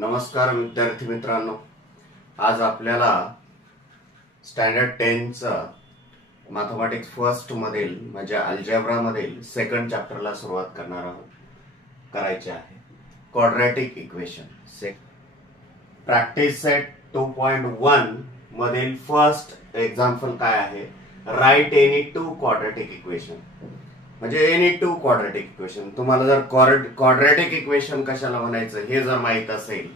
नमस्कार विद्यार्थी मित्रांनो, आज आपल्याला स्टँडर्ड 10 चा मॅथमॅटिक्स फर्स्ट मधील म्हणजे अल्जेब्रा मधील सेकंड चॅप्टरला सुरुवात करायची आहे. क्वाड्रॅटिक इक्वेशन प्रॅक्टिस सेट 2.1 मधील फर्स्ट एक्झाम्पल काय आहे, right any two quadratic equation. म्हणजे एनी टू क्वाड्रॅटिक इक्वेशन. तुम्हाला जर क्वाड्रॅटिक इक्वेशन कशाला म्हणायचं हे जर माहित असेल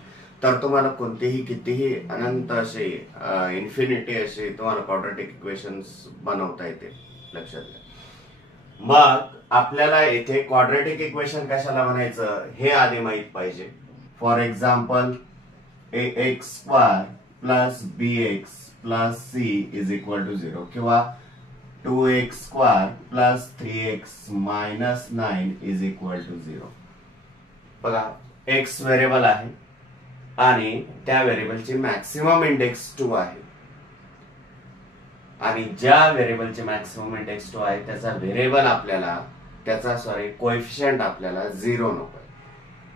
तर तुम्हाला कोणतेही कितीही अनंत असे इन्फिनिटी असे तुम्हाला क्वाड्रॅटिक इक्वेशन्स बनवता येते. लक्षात घ्या. मग आपल्याला इथे क्वाड्रॅटिक इक्वेशन कशाला म्हणायचं हे आधी माहित पाहिजे. For example ax square plus bx plus c is equal to 0 किंवा 2x square plus 3x minus 9 is equal to 0. बघा, x व्हेरिएबल आहे आणि त्या व्हेरिएबलची मॅक्सिमम इंडेक्स 2 आहे आणि ज्या व्हेरिएबलची मॅक्सिमम इंडेक्स 2 आहे त्याचा व्हेरिएबल आपल्याला कोएफिशियंट आपल्याला 0 नकोय.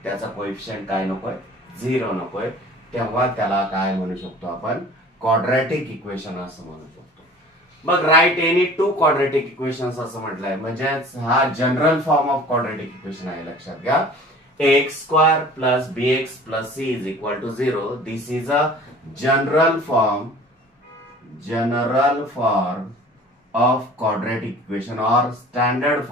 त्याचा कोएफिशियंट काय नकोय, 0 नकोय. तेव्हा त्याला काय म्हणू शकतो आपण, क्वाड्रॅटिक इक्वेशन असं म्हणू शकतो. मग write any two quadratic equations असं म्हटलंय म्हणजे हा general form of quadratic equation आहे. लक्षात घ्या. ax square plus bx plus c is equal to 0. This is a general form of quadratic equation or standard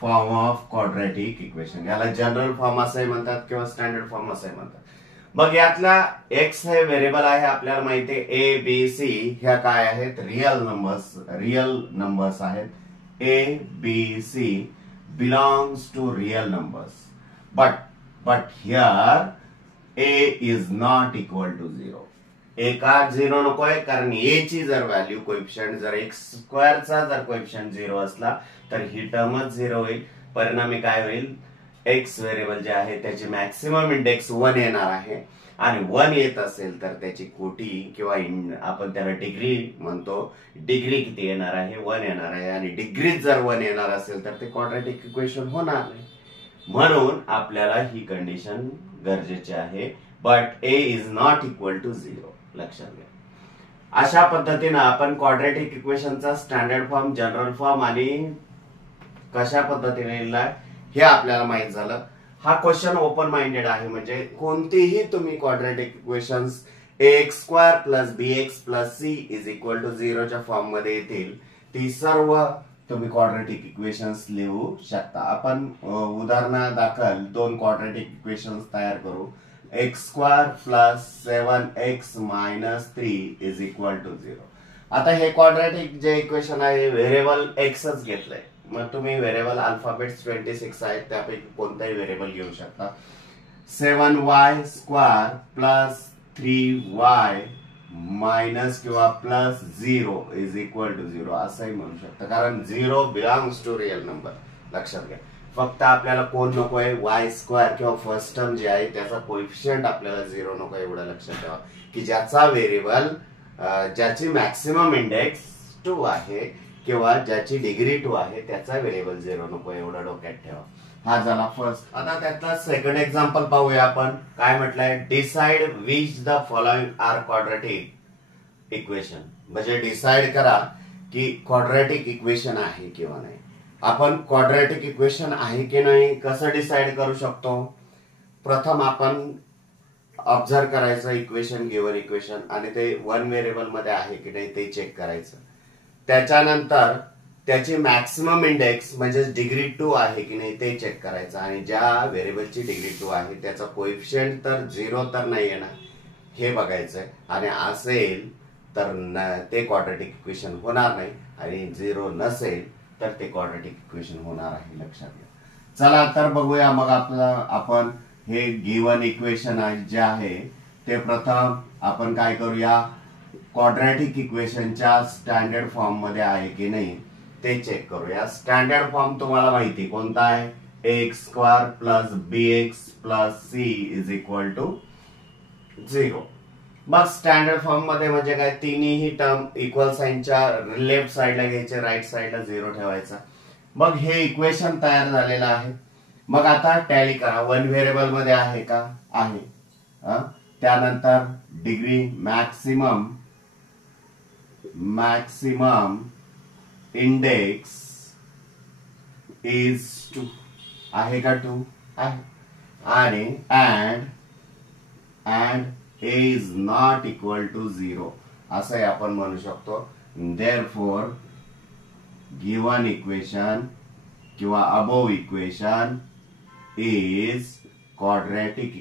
form of quadratic equation. याला general form असंही म्हणतात किंवा स्टँडर्ड फॉर्म असंही म्हणतात. मग यातला x हे व्हेरिएबल आहे, आपल्याला माहिती आहे. a b c ह्या काय आहेत, रियल नंबर्स आहेत. a b c belongs to real numbers. But here a is not equal to 0. a का 0 नकोय, कारण a ची जर व्हॅल्यू कोएफिशियंट जर x स्क्वेअरचा जर कोएफिशियंट 0 असला तर ही टर्मच 0 होईल. परिणामी काय होईल, एक्स व्हेरिएबल जे आहे त्याची मॅक्सिमम इंडेक्स 1 येणार आहे आणि 1 येत असेल तर त्याची कोटी किंवा आपण त्याला डिग्री म्हणतो, डिग्री किती येणार आहे, 1 येणार आहे. आणि डिग्री जर 1 येणार असेल तर ते क्वाड्रॅटिक इक्वेशन होणार नाही. म्हणून आपल्याला ही कंडिशन गरजेची आहे. But a is not equal to 0. लक्षात घ्या. अशा पद्धतीने आपण क्वाड्रॅटिक इक्वेशनचा स्टँडर्ड फॉर्म, जनरल फॉर्म आणि कशा पद्धतीने लिहिलाय हे आपल्याला माहित झालं. हा क्वेश्चन ओपन माइंडेड आहे, म्हणजे कोणतीही तुम्ही quadratic equations ax square plus bx plus c is equal to 0 च्या फॉर्म मध्ये येतील ती सर्व तुम्ही क्वाड्रॅटिक इक्वेशन्स लिहू शकता. आपण उदाहरणादाखल 2 क्वाड्रॅटिक इक्वेशन्स तयार करू. x square plus 7x minus 3 is equal to 0. आता हे क्वाड्रॅटिक जे इक्वेशन आहे व्हेरिएबल xच घेतलंय. मग तुम्ही व्हेरिएबल अल्फाबेट्स 26 आहेत त्यापैकी कोणताही व्हेरिएबल घेऊ शकता. 7y square plus 3y minus किंवा प्लस 0 इज इक्वल टू 0 असंही म्हणू शकता, कारण 0 बिलॉंग्स टू रियल नंबर. लक्षात घ्या. फक्त आपल्याला कोण नकोय, y स्क्वेअर किंवा फर्स्ट टर्म जे आहे त्याचा कोएफिशियंट आपल्याला 0 नको. एवढं लक्षात ठेवा की ज्याचा व्हेरिएबल ज्याची मॅक्सिमम इंडेक्स 2 आहे किंवा ज्याची डिग्री 2 आहे त्याचा व्हेरिएबल 0 नको. एवढं डोक्यात ठेवा. हा झाला फर्स्ट. आता त्यातला सेकंड एक्झाम्पल पाहूया आपण. काय म्हटलंय, decide which the following are quadratic equation. म्हणजे डिसाइड करा की क्वाड्रॅटिक इक्वेशन आहे किंवा नाही. आपण क्वाड्रॅटिक इक्वेशन आहे की नाही कसं डिसाइड करू शकतो. प्रथम आपण ऑब्झर्व करायचं इक्वेशन, गिव्हन इक्वेशन, आणि ते 1 व्हेरिएबल मध्ये आहे की नाही ते चेक करायचं. त्याच्यानंतर त्याची मॅक्सिमम इंडेक्स म्हणजे डिग्री 2 आहे की नाही ते चेक करायचं. आणि ज्या व्हेरिएबलची डिग्री 2 आहे त्याचा कोएफिशियंट तर 0 तर नाही येणार हे बघायचंय. आणि असेल तर ते क्वाड्रॅटिक इक्वेशन होणार नाही आणि 0 नसेल तर ते क्वाड्रॅटिक इक्वेशन होणार आहे. लक्षात घ्या. चला तर बघूया. मग आपण हे गिव्हन इक्वेशन जे आहे ते प्रथम आपण काय करूया, क्वाड्रॅटिक इक्वेशनच्या स्टँडर्ड फॉर्म मध्ये आहे की नाही ते चेक करूया. स्टँडर्ड फॉर्म तुम्हाला माहिती कोणता आहे, ax square plus bx plus c is equal to 0. मग स्टँडर्ड फॉर्म मध्ये म्हणजे काय, तिन्ही टर्म इक्वल साइनच्या लेफ्ट साइडला घ्यायचे, राईट साइडला 0 ठेवायचा. मग हे इक्वेशन तयार झालेलं आहे. मग आता टॅली करा. वन व्हेरिएबल मध्ये आहे का? आहे. त्यानंतर डिग्री मॅक्सिमम इंडेक्स इज 2 आहे का? 2 आहे. आणि and a is not equal to 0 असं आपण म्हणू शकतो. therefore given equation किंवा above equation is quadratic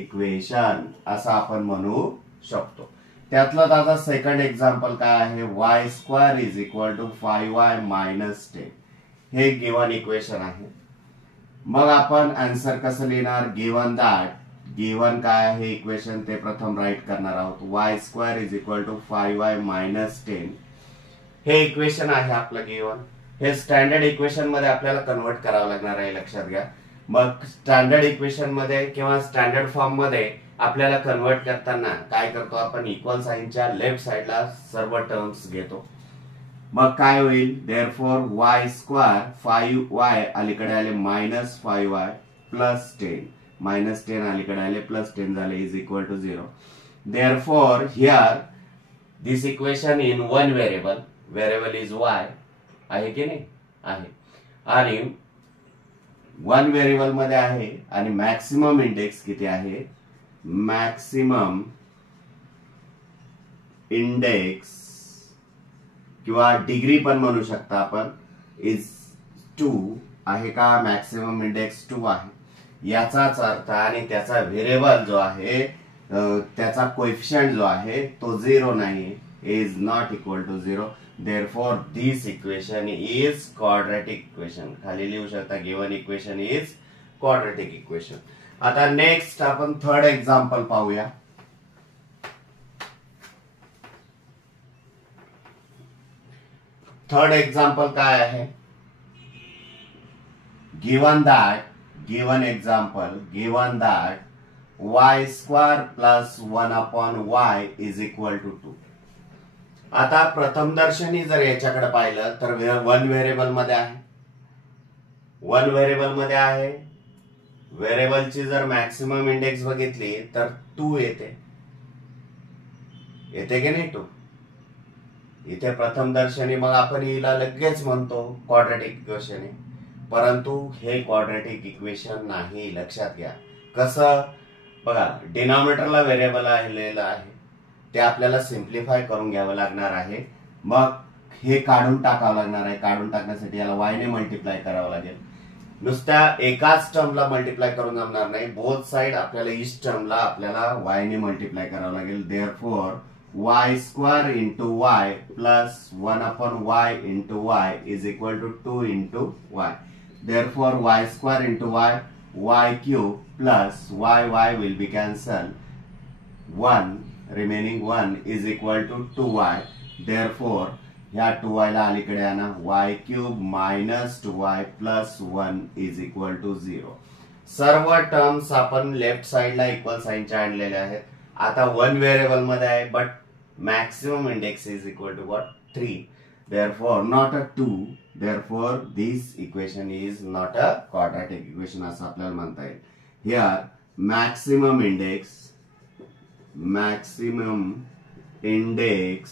equation असं आपण म्हणू शकतो. त्यातलं आता सेकंड एक्झाम्पल काय आहे? y square is equal to 5y minus 10 हे गिवन इक्वेशन आहे. मग आपण आन्सर कसं लिहिणार? गिवन काय आहे इक्वेशन ते प्रथम राईट करणार आहोत. y square is equal to 5y minus 10 हे इक्वेशन आहे आपलं गिवन. हे स्टँडर्ड इक्वेशन मध्ये आपल्याला कन्वर्ट करावं लागणार आहे, लक्षात घ्या. मग स्टँडर्ड इक्वेशन मध्ये किंवा स्टँडर्ड फॉर्म मध्ये आपल्याला कन्वर्ट करताना काय करतो आपण? इक्वल साइनच्या लेफ्ट साइडला सर्व टर्म्स घेतो. मग काय होईल? देअरफॉर y स्क्वेअर 5y अलीकडे आले मायनस 5y प्लस 10 मायनस 10 अलीकडे आले प्लस 10 झाले is equal to 0. Therefore here this equation in one variable is y आहे की नाही? आहे. आणि वन व्हेरिएबल मध्ये आहे आणि मॅक्सिमम इंडेक्स किती आहे? मॅक्सिमम इंडेक्स किंवा डिग्री पण म्हणू शकता आपण इज 2 आहे का? मॅक्सिमम इंडेक्स 2 आहे. याचाच अर्थ आणि त्याचा व्हेरिएबल जो आहे त्याचा कोएफिशिएंट जो आहे तो 0 नाही, is not equal to 0. Therefore this equation is quadratic equation. खाली लिहू शकता given equation is quadratic equation. आता नेक्स्ट आपण थर्ड एक्झाम्पल पाहूया. थर्ड एक्झाम्पल काय आहे? given that y square plus 1 upon y is equal to 2. आता प्रथम दर्शनी जर याच्याकडे पाहिलं तर वन व्हेरिएबल मध्ये आहे. वन व्हेरिएबल मध्ये आहे. व्हेरिएबलची जर मॅक्सिमम इंडेक्स बघितली तर 2 येते की नाही? 2 इथे प्रथम दर्शनी. मग आपण हिला लगेच म्हणतो क्वाड्रॅटिक इक्वेशन आहे. परंतु हे क्वाड्रॅटिक इक्वेशन नाही, लक्षात घ्या. कसं? बघा, डिनॉमिनेटरला व्हेरिएबल आलेला आहे ते आपल्याला सिम्प्लिफाय करून घ्यावं लागणार आहे. मग हे काढून टाकावं लागणार आहे. काढून टाकण्यासाठी याला y ने मल्टिप्लाय करावं लागेल. नुसत्या एकाच टर्मला मल्टिप्लाय करून जमणार नाही. बोथ साइड आपल्याला ईच टर्मला आपल्याला y ने मल्टिप्लाय करावं लागेल. Therefore y square into y plus 1 upon y into y is equal to 2 into y. Therefore y square into y cube plus y will be cancel. 1 remaining 1 is equal to 2y. Therefore ह्या 2y ला अलीकडे आणा. y cube minus 2y plus 1 is equal to 0. सर्व terms आपण left साइडला equal साइनच्या आणलेल्या आहेत. आता वन व्हेरिएबल मध्ये आहे but maximum index is equal to what? 3. Therefore not a 2. Therefore this equation is not a quadratic equation असं आपल्याला म्हणता येईल. Here maximum index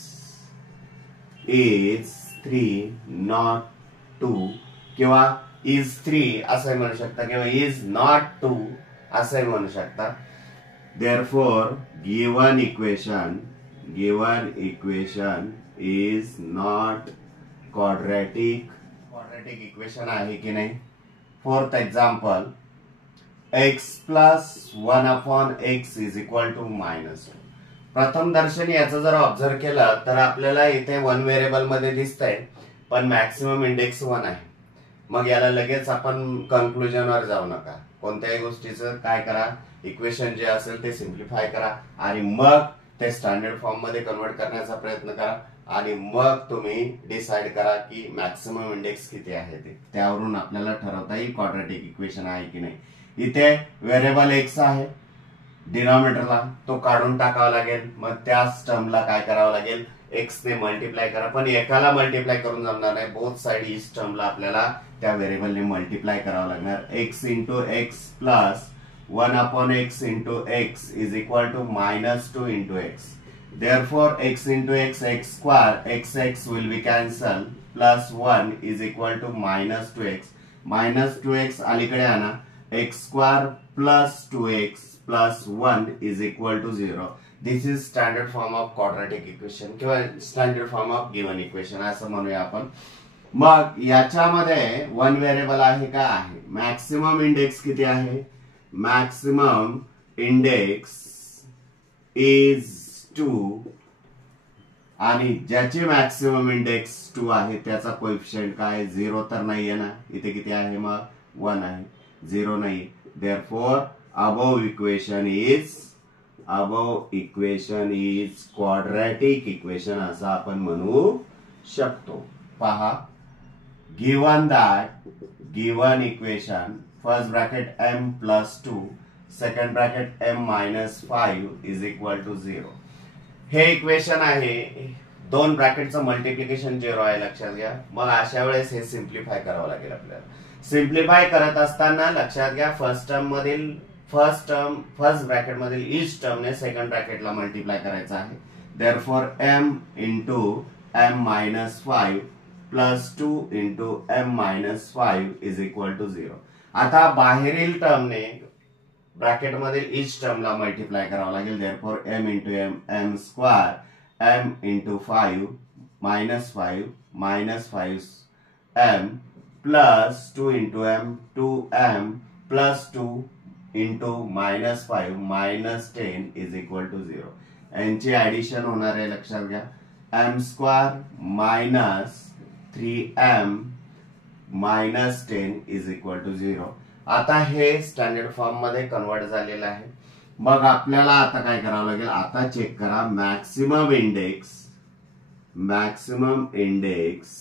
is 3 not 2 किंवा इज 3 असं म्हणू शकता किंवा इज नॉट 2 असं म्हणू शकता. Therefore given equation is not quadratic equation आहे की नाही? Fourth example x plus 1 upon x is equal to minus 2. प्रथम दर्शनी याचं जर ऑब्झर्व केलं तर आपल्याला इथे वन व्हेरिएबल मध्ये दिसतंय पण मॅक्सिमम इंडेक्स 1 आहे. मग याला लगेच आपण कन्क्लुजनवर जाऊ नका. कोणत्याही गोष्टीचं काय करा? इक्वेशन जे असेल ते सिम्प्लिफाय करा आणि मग ते स्टँडर्ड फॉर्म मध्ये कन्वर्ट करण्याचा प्रयत्न करा आणि मग तुम्ही डिसाइड करा की मॅक्सिमम इंडेक्स किती आहे ते. त्यावरून आपल्याला ठरवता येईल क्वाड्रॅटिक इक्वेशन आहे की नाही. इथे व्हेरिएबल x आहे डिनॉमिनेटरला, तो काढून टाकावा लागेल. मग त्याच टर्मला काय करावं लागेल? एक्स ने मल्टिप्लाय करा, पण एकाला मल्टिप्लाय करून जमणार नाही. बोथ साइड ईच टर्मला आपल्याला त्या व्हेरिएबलने मल्टिप्लाय करावं लागणार. X into x plus 1 upon x into x is equal to -2 into x. Therefore, x into x, x square, x will be cancelled, plus 1 is equal to -2x. -2x अलीकडे आणा, x square plus 2x plus 1 is equal to 0. This is standard form of quadratic equation किंवा standard form of given equation असं म्हणूया आपण. मग याच्यामध्ये one variable आहे का? आहे. मॅक्सिमम इंडेक्स किती आहे? मॅक्सिमम इंडेक्स इज 2 आणि ज्याची मॅक्सिमम इंडेक्स 2 आहे त्याचा कोएफिशिएंट काय? 0 तर नाहीये ना. इथे किती आहे? मग 1 आहे, 0 नाही. Therefore above equation is quadratic equation असं आपण म्हणू शकतो. पहा, given that given equation first bracket m plus 2 second bracket m minus 5 is equal to 0. हे इक्वेशन आहे. दोन ब्रॅकेटचं मल्टिप्लिकेशन 0 आहे, लक्षात घ्या. मग अशा वेळेस हे सिम्प्लिफाय करावं लागेल आपल्याला. सिम्प्लिफाय करत असताना लक्षात घ्या, फर्स्ट ब्रॅकेट मधील ईच टर्मने सेकंड ब्रॅकेटला मल्टिप्लाय करायचं आहे. Therefore m into m minus 5 plus 2 into m minus 5 is equal to 0. आता बाहेरील टर्मने ब्रॅकेट मधील ईच टर्मला मल्टिप्लाय करावं लागेल. Therefore m into m square, m into 5 minus 5 m plus 2 into m 2m plus 2 into minus 5 minus 10 is equal to 0. यांची addition होणार आहे, लक्षात घ्या. m square minus 3m minus 10 is equal to 0. आता हे standard form मध्ये convert झालेलं आहे. मग आपल्याला आता काय करावं लागेल? आता चेक करा, मॅक्सिमम इंडेक्स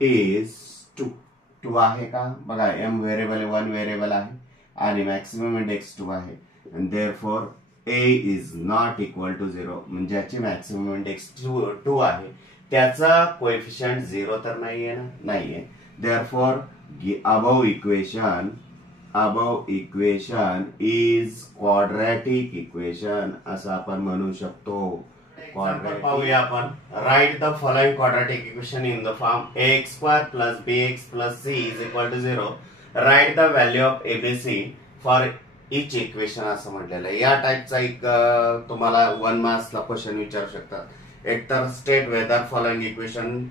इज 2 आहे का? बघा, m व्हेरिएबल 1 व्हेरिएबल आहे आणि मॅक्सिमम इंडेक्स 2 आहे. and therefore a is not equal to 0. म्हणजे ज्याची मॅक्सिमम इंडेक्स 2 आहे त्याचा कोएफिशिएंट 0 तर नाहीये ना? नाहीये. Therefore above equation is quadratic equation असं आपण म्हणू शकतो. पाहूया आपण. Right the following quadratic equation in the form ax square plus bx plus c is equal to 0. Right the value of abc for each equation असं म्हटलेलं आहे. या टाइपचा एक तुम्हाला 1 मार्क्सला क्वेश्चन विचारू शकतात. एकतर state whether following equation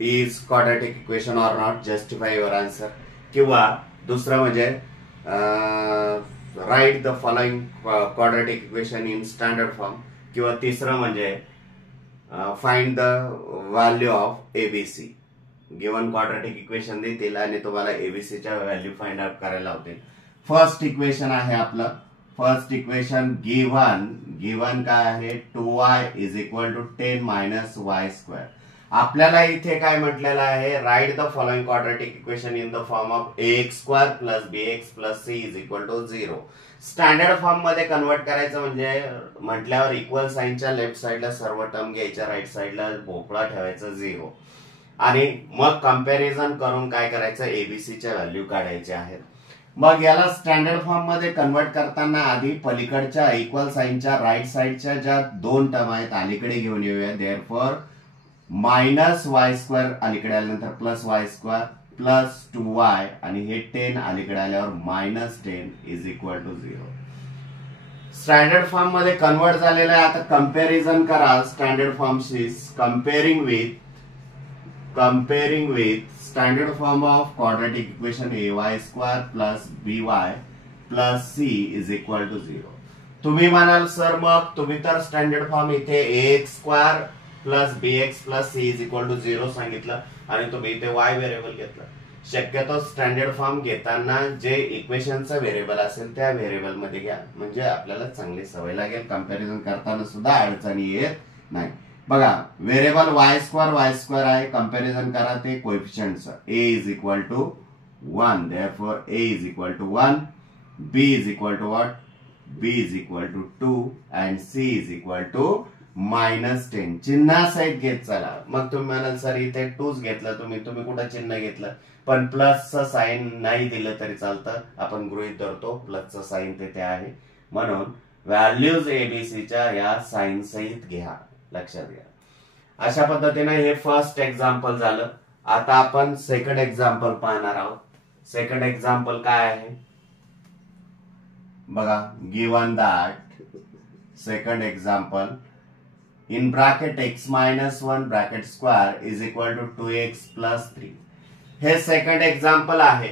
is quadratic equation or not, justify your answer. किंवा दुसरं म्हणजे right the following quadratic equation in standard form. किंवा तिसरं म्हणजे find the value of ABC. Given quadratic equation देतील आणि तुम्हाला एबीसीच्या व्हॅल्यू फाइंड आउट करायला होतील. फर्स्ट इक्वेशन आहे आपलं. फर्स्ट इक्वेशन गिवन काय आहे? 2y is equal to 10 minus y square. आपल्याला इथे काय म्हटलेलं आहे? Write the following quadratic equation in the form of ax square plus bx plus c is equal to 0. Standard form मध्ये कन्वर्ट करायचं म्हणजे म्हटल्यावर इक्वल साइनच्या लेफ्ट साइडला सर्व टर्म घ्यायच्या, राइट साइडला भोपळा ठेवायचा 0 आणि मग कंपॅरिझन करून काय करायचं? एबीसीच्या व्हॅल्यू काढायच्या आहेत. मग याला स्टँडर्ड फॉर्म मध्ये कन्वर्ट करताना आधी पलीकडच्या इक्वल साइनच्या राइट साइडच्या ज्या दोन टर्म आहेत अलीकडे घेऊन येऊया. देयरफॉर मायनस वाय स्क्वेअर अलीकडे आल्यानंतर plus y square plus 2y आणि हे 10 अलीकडे आल्यावर minus 10 is equal to 0. Standard form मध्ये कन्वर्ट झालेलं आहे. आता कंपॅरिझन करा स्टँडर्ड फॉर्मशी. comparing with standard form of quadratic equation ay square plus by plus c is equal to 0. तुम्ही म्हणाल सर मग तुम्ही तर स्टँडर्ड फॉर्म इथे ax square plus bx plus c is equal to 0 सांगितलं आणि तुम्ही इथे y व्हेरिएबल घेतलं. शक्यतो स्टँडर्ड फॉर्म घेताना जे इक्वेशनचा व्हेरिएबल असेल त्या व्हेरिएबल मध्ये घ्या, म्हणजे आपल्याला चांगली सवय लागेल. कंपॅरिझन करताना सुद्धा अडचणी येत नाही. बघा, व्हेरिएबल y स्क्वेअर आहे. कंपॅरिझन करा ते coefficients. a is equal to 1. Therefore a is equal to 1, b is equal to what? b is equal to 2 and c is equal to -10 चिन्हासहित घेत चला. मग तुम्ही म्हणाल सर इथे 2च घेतलं तुम्ही कुठं चिन्ह घेतलं, पण प्लसचं साइन नाही दिलं तरी चालतं, आपण गृहीत धरतो प्लसचं साइन तिथे आहे, म्हणून व्हॅल्यूज एबीसीच्या या साइन सहित घ्या, लक्षात घ्या. अशा पद्धतीने हे फर्स्ट एक्झाम्पल झालं. आता आपण सेकंड एक्झाम्पल पाहणार आहोत. सेकंड एक्झाम्पल काय आहे बघा. Given that second example in bracket x minus 1 bracket square is equal to 2x plus 3. हे सेकंड एक्झाम्पल आहे.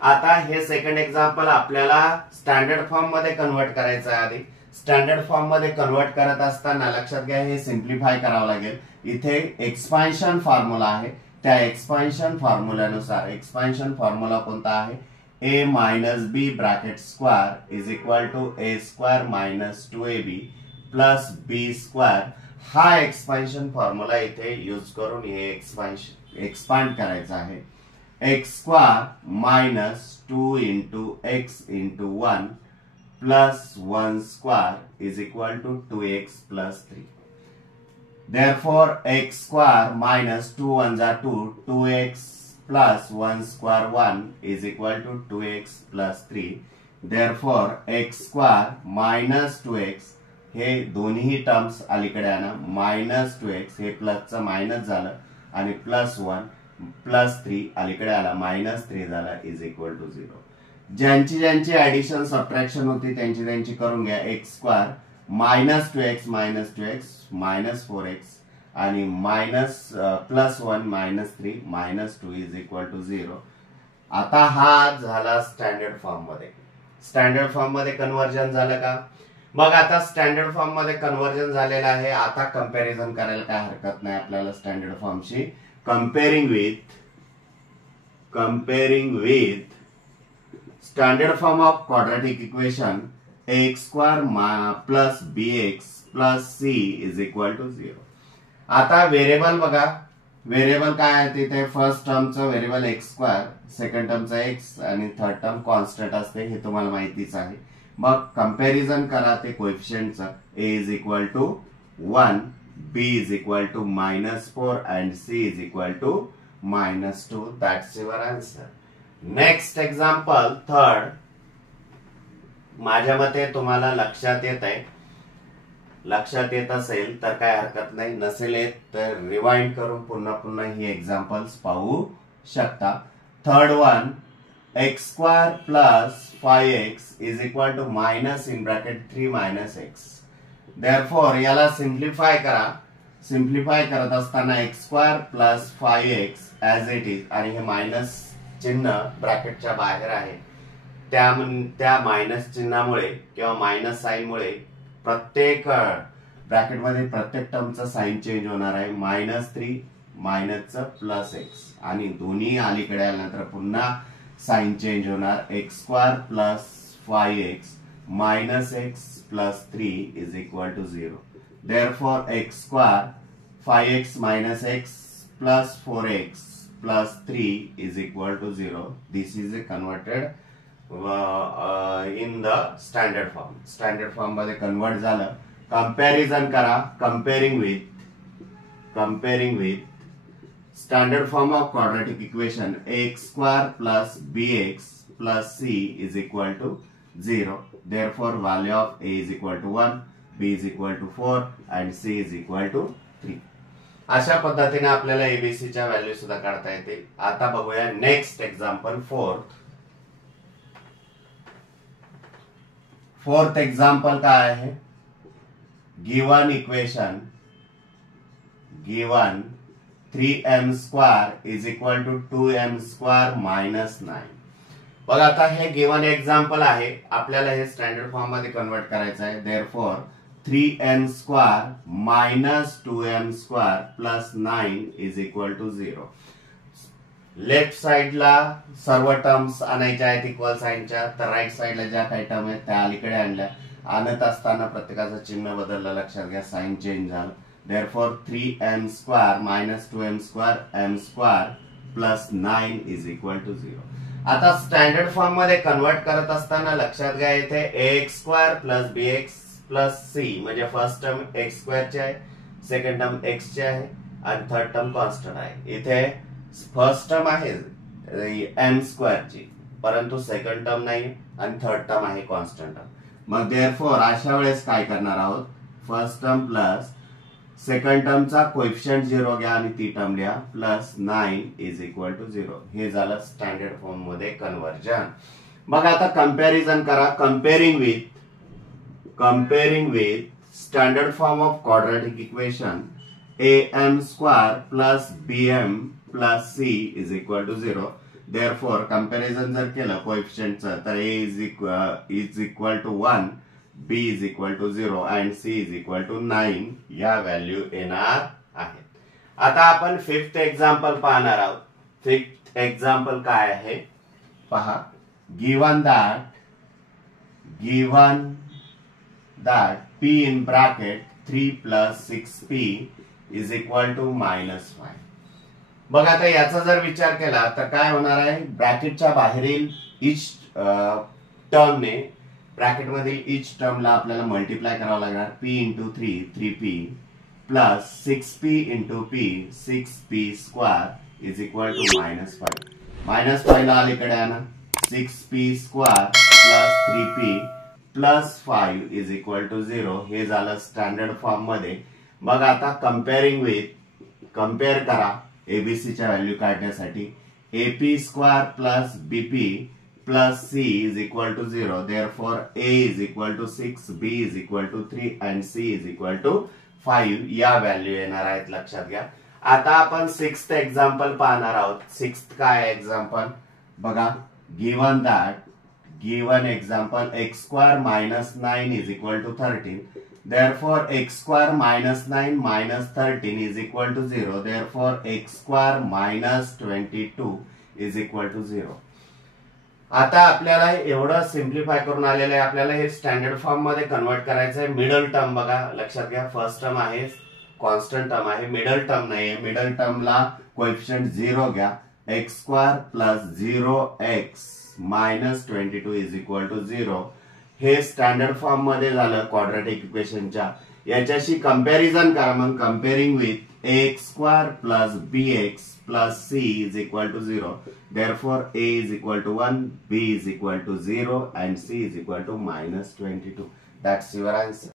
आता हे सेकंड एक्झाम्पल आपल्याला स्टँडर्ड फॉर्म मध्ये कन्वर्ट करायचं आहे. आधी स्टँडर्ड फॉर्म मध्ये कन्वर्ट करत असताना लक्षात घ्या हे सिम्प्लिफाय करावं लागेल. इथे एक्सपान्शन फॉर्म्युला आहे, त्या एक्सपान्शन फॉर्म्युल्यानुसार एक्सपान्शन फॉर्म्युला कोणता आहे, a minus b bracket square is equal to a square minus 2ab plus b square. हा एक्सपान्शन फॉर्म्युला इथे यूज करून हे एक्सपांड करायचं आहे. X square minus 2 into x into 1 plus 1 square is equal to 2x plus 3. Therefore x square minus 2 1s are 2, 2x plus 1 square 1 is equal to 2x plus 3. Therefore x square minus 2x हे दोन्ही terms अलीकडे आणा. -2x हे प्लसचं minus झालं आणि +1 +3 अलीकडे आला -3 झाला इज इक्वल टू 0. ज्यांची ऍडिशन सबट्रॅक्शन होती त्यांची करून घ्या. एक्स स्क्वायर -2x -4x आणि +1 -3 -2 इज इक्वल टू 0. आता हा झाला स्टँडर्ड फॉर्म मध्ये. स्टँडर्ड फॉर्म मध्ये कन्व्हर्जन झालं का. मग आता स्टँडर्ड फॉर्म मध्ये कन्व्हर्जन झालेलं आहे. आता कंपॅरिझन करायला काय हरकत नाही आपल्याला स्टँडर्ड फॉर्मशी. Comparing with standard form of quadratic equation x square plus bx plus c is equal to 0. आता व्हेरिएबल बघा. व्हेरिएबल काय आहे तिथे. फर्स्ट टर्मचं व्हेरिएबल एक्स स्क्वायर, सेकंड टर्मचं एक्स आणि थर्ड टर्म कॉन्स्टंट असते हे तुम्हाला माहितीच आहे. मग कंपॅरिझन करा ते कोएफिशिएंटचं. a is equal to 1, b is equal to -4 and c is equal to -2. That's your answer. Next example third. माझ्या मते तुम्हाला लक्षात येत असेल तर काय हरकत नाही, नसेल येत तर रिवाइंड करून पुन्हा ही एक्झाम्पल्स पाहू शकता. Third one, x square plus 5x is equal to -3 x. Therefore याला सिम्प्लिफाय करा. सिम्प्लिफाय करत असताना x square plus 5x as it is आणि हे मायनस चिन्ह ब्रॅकेटच्या बाहेर आहे. त्या मायनस चिन्हामुळे किंवा मायनस साईनमुळे प्रत्येक ब्रॅकेटमध्ये प्रत्येक टर्मचा साइन चेंज होणार आहे. -3 मायनसचं +x आणि दोन्ही अलीकडे आल्यानंतर पुन्हा साइन चेंज होणार. X square plus 5x -x plus 3 is equal to 0. Therefore x square 5x -x plus 4x plus 3 is equal to 0. This is converted in the standard form. Standard form मध्ये convert झालं. Comparison करा. Comparing with standard form of quadratic equation x square plus bx plus c is equal to 0. Therefore value of a is equal to 1, b is equal to 4 and c is equal to 3. अशा पद्धतीने आपल्याला एबीसीच्या value सुद्धा काढता येतील. आता बघूया next example fourth example काय आहे. Given equation 3m square is equal to 2m square -9. बघा आता हे गिवन एक्झाम्पल आहे. आपल्याला हे स्टँडर्ड फॉर्म मध्ये कन्वर्ट करायचं आहे. Therefore 3m square -2m square plus 9 is equal to 0. Left साइडला सर्व टर्म्स आणायच्या आहेत इक्वल साइनच्या, तर राईट साइडला ज्या काही टर्म आहेत त्या अलीकडे आणल्या. आणत असताना प्रत्येकाचं चिन्ह बदललं, लक्षात घ्या साइन चेंज झालं. Therefore 3m square minus 2m square m square plus 9 is equal to 0. आता स्टँडर्ड फॉर्म मध्ये कन्वर्ट करत असताना लक्षात घ्या इथे ax square plus bx plus c म्हणजे फर्स्ट टर्म एक्स स्क्वेअरची आहे, सेकंड टर्म एक्स ची आहे आणि थर्ड टर्म कॉन्स्टंट आहे. इथे फर्स्ट टर्म आहे एम स्क्वेअरची, परंतु सेकंड टर्म नाही आणि थर्ड टर्म आहे कॉन्स्टंट टर्म. मग देअरफॉर अशा वेळेस काय करणार आहोत, फर्स्ट टर्म प्लस सेकंड टर्मचा कोएफिशियंट 0 घ्या आणि ती टर्म लिहा प्लस 9 इज इक्वल टू 0. हे झालं स्टँडर्ड फॉर्म मध्ये कन्वर्जन. मग आता कंपॅरिझन करा. Comparing with standard form of quadratic equation am square plus bm plus c is equal to 0. Therefore comparison जर केलं कोएफिशियंटचं तर a is equal to 1, b is equal to 0 and c is equal to 9 या value येणार आहेत. आता आपण fifth example पाहणार आहोत. फिफ्थ एक्झाम्पल काय आहे पहा. Given that p in bracket 3 plus 6p is equal to -5. बघ आता याचा जर विचार केला तर काय होणार आहे, ब्रॅकेटच्या बाहेरील इच टर्मने ब्रॅकेटमधील इच टर्मला आपल्याला मल्टिप्लाय करावं लागणार. p into 3 3p plus 6p into p 6p square is equal to -5. -5 ला अलीकडे आणा. 6p square plus 3p plus 5 is equal to 0. हे झालं स्टँडर्ड फॉर्म मध्ये. मग आता कंपेअर करा एबीसीच्या व्हॅल्यू काढण्यासाठी. Ap square plus bp plus c is equal to 0. Therefore a is equal to 6, b is equal to 3 and c is equal to 5 या value येणार आहेत, लक्षात घ्या. आता आपण सिक्स्थ एक्झाम्पल पाहणार आहोत. सिक्स्थ काय एक्झाम्पल बघा. Given example x square minus 9 is equal to 13. Therefore x square minus 9 minus 13 is equal to 0. Therefore x square minus 22 is equal to 0. आता आपल्याला एवढं सिम्प्लिफाय करून आलेलं आहे. आपल्याला हे स्टँडर्ड फॉर्म मध्ये कन्वर्ट करायचं आहे. मिडल टर्म बघा, लक्षात घ्या. फर्स्ट टर्म आहे कॉन्स्टंट टर्म आहे, मिडल टर्म नाहीये. मिडल टर्मला कोएफिशियंट 0 घ्या. x square plus 0x minus 22 is equal to 0. हे स्टँडर्ड फॉर्म मध्ये झालं क्वाड्रॅटिक इक्वेशनच्या. याच्याशी कंपॅरिझन करा. मग comparing with x square plus bx plus c is equal to 0. Therefore a is equal to 1, b is equal to 0 and c is equal to -22. That's your answer.